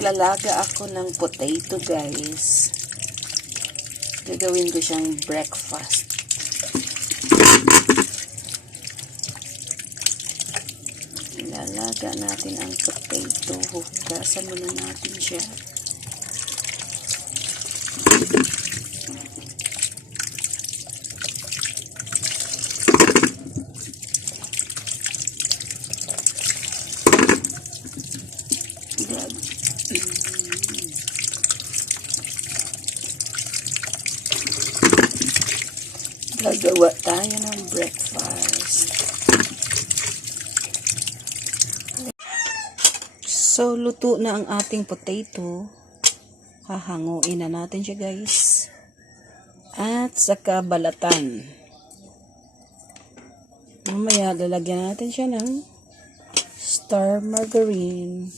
Lalaga ako ng potato, guys. Gagawin ko siyang breakfast. Lalaga natin ang potato. Hugasan muna natin siya. Gagawa tayo ng breakfast. So, luto na ang ating potato. Hahanguin na natin siya, guys. At saka balatan. Mamaya, lalagyan natin siya ng star margarine.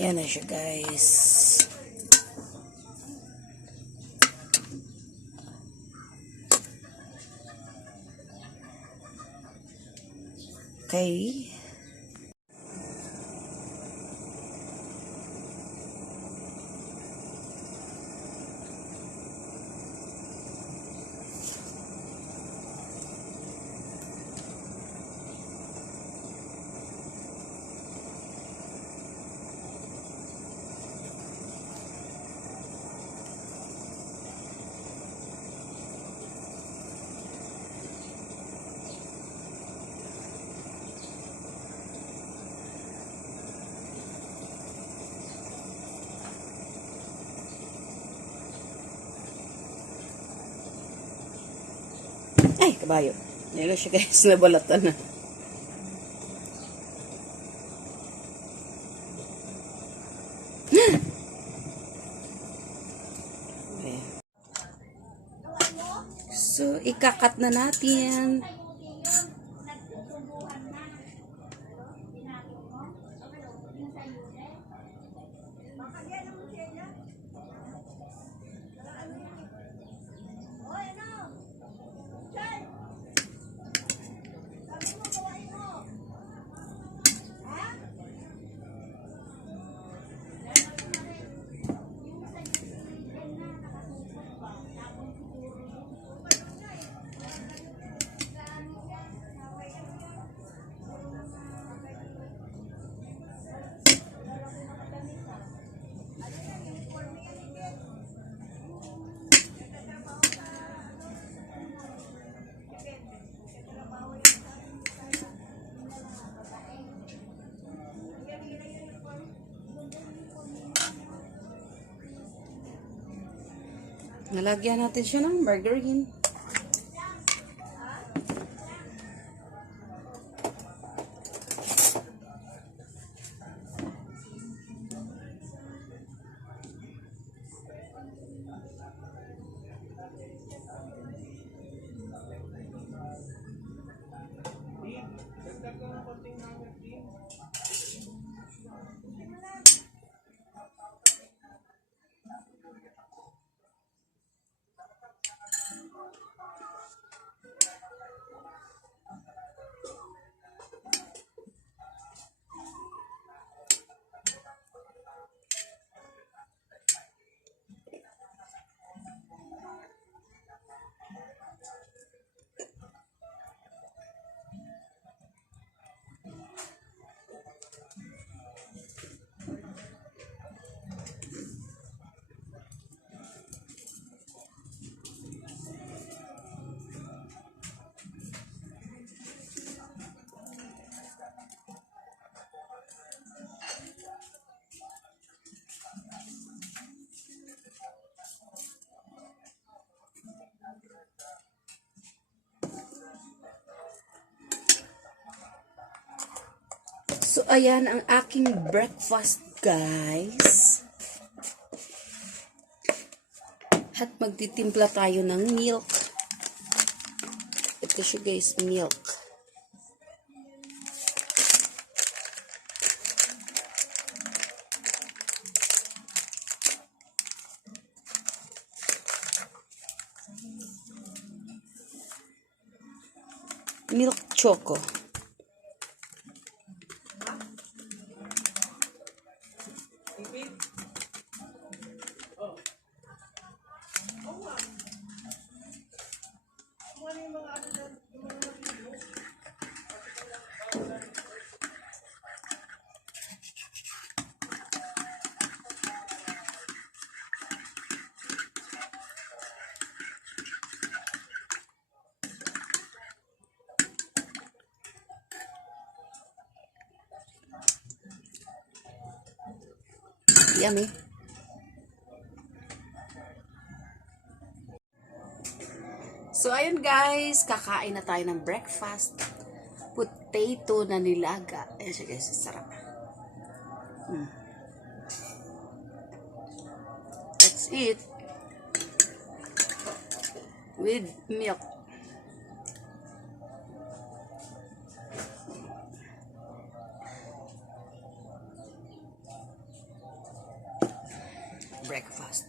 Yan na siya, guys. Okay. Ay, kabayo. Nilo siya, guys. Nabalatan na. So, ikakat na natin. Nalagyan natin siya ng margarine. So, ayan ang aking breakfast, guys. At magtitimpla tayo ng milk. Ito siya, guys, milk. milk choco. Yummy. So, ayun guys, kakain na tayo ng breakfast. Potato na nilaga. Ayan siya guys, sarap. That's it. With milk. Breakfast.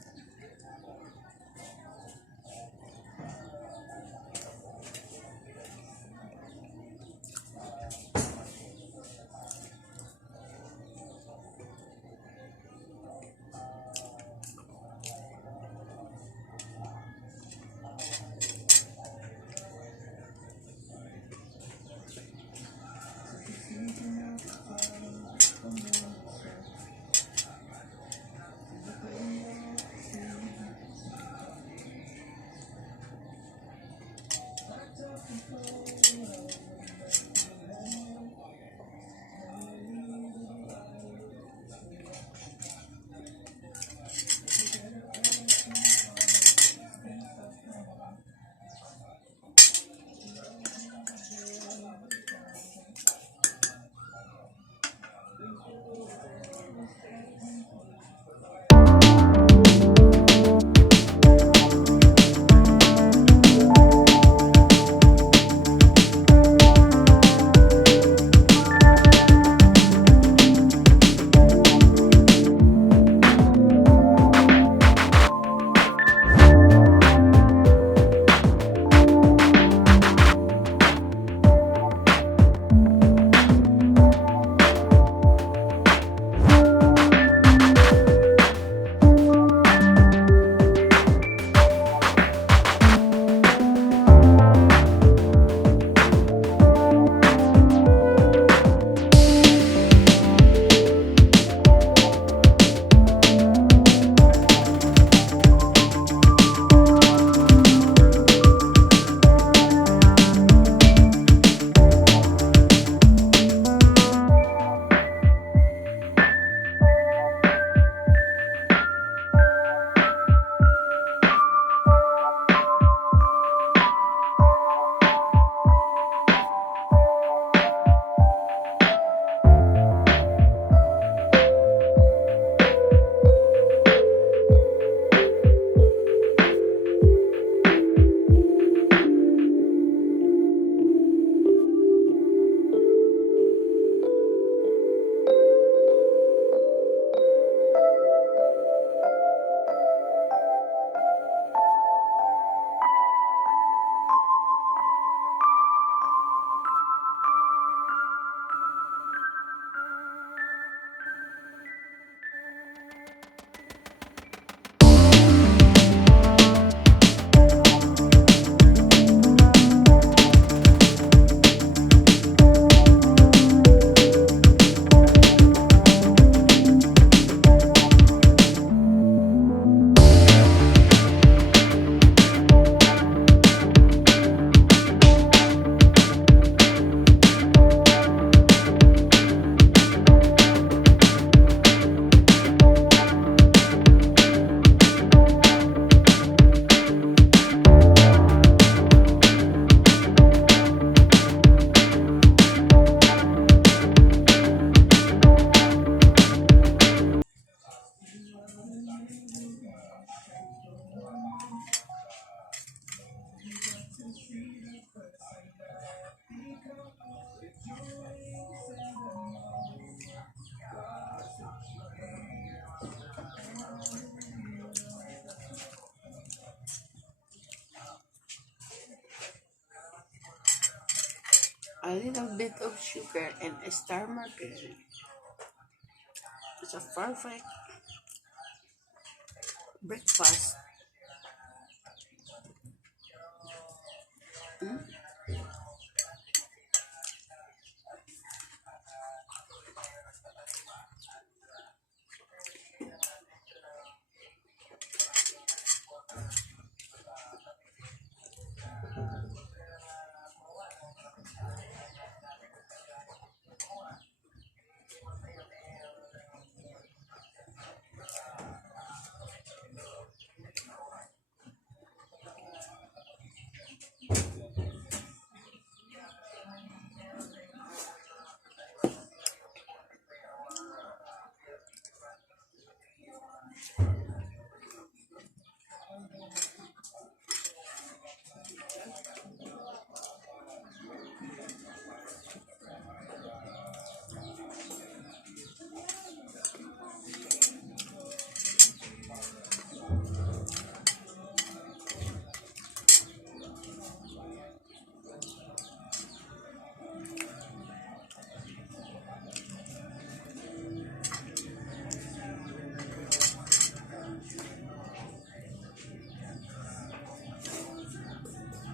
a little bit of sugar and a star margarine. It's a perfect breakfast.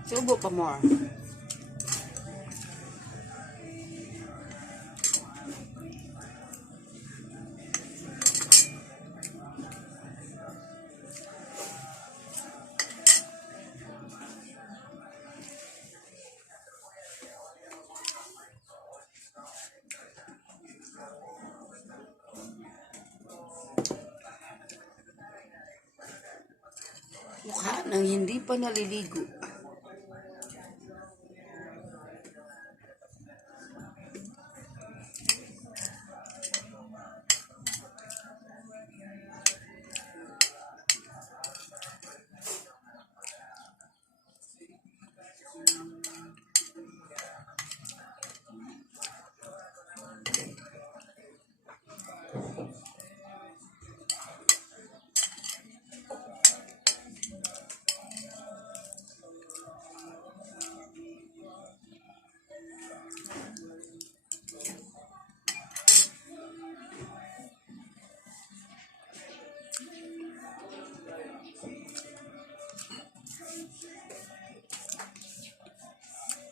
Subo pa more. Mukha nang hindi pa naliligo.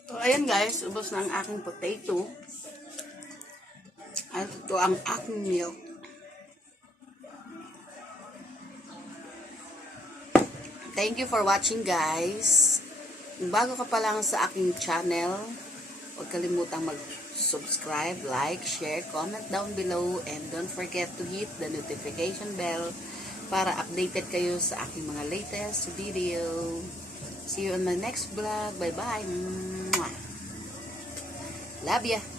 So, ayan guys, ubos na ang aking potato. At ito ang aking milk. Thank you for watching guys. Kung bago ka pa lang sa aking channel, huwag kalimutang mag-subscribe, like, share, comment down below, and don't forget to hit the notification bell para updated kayo sa aking mga latest video. See you on my next vlog. Bye-bye. Love ya.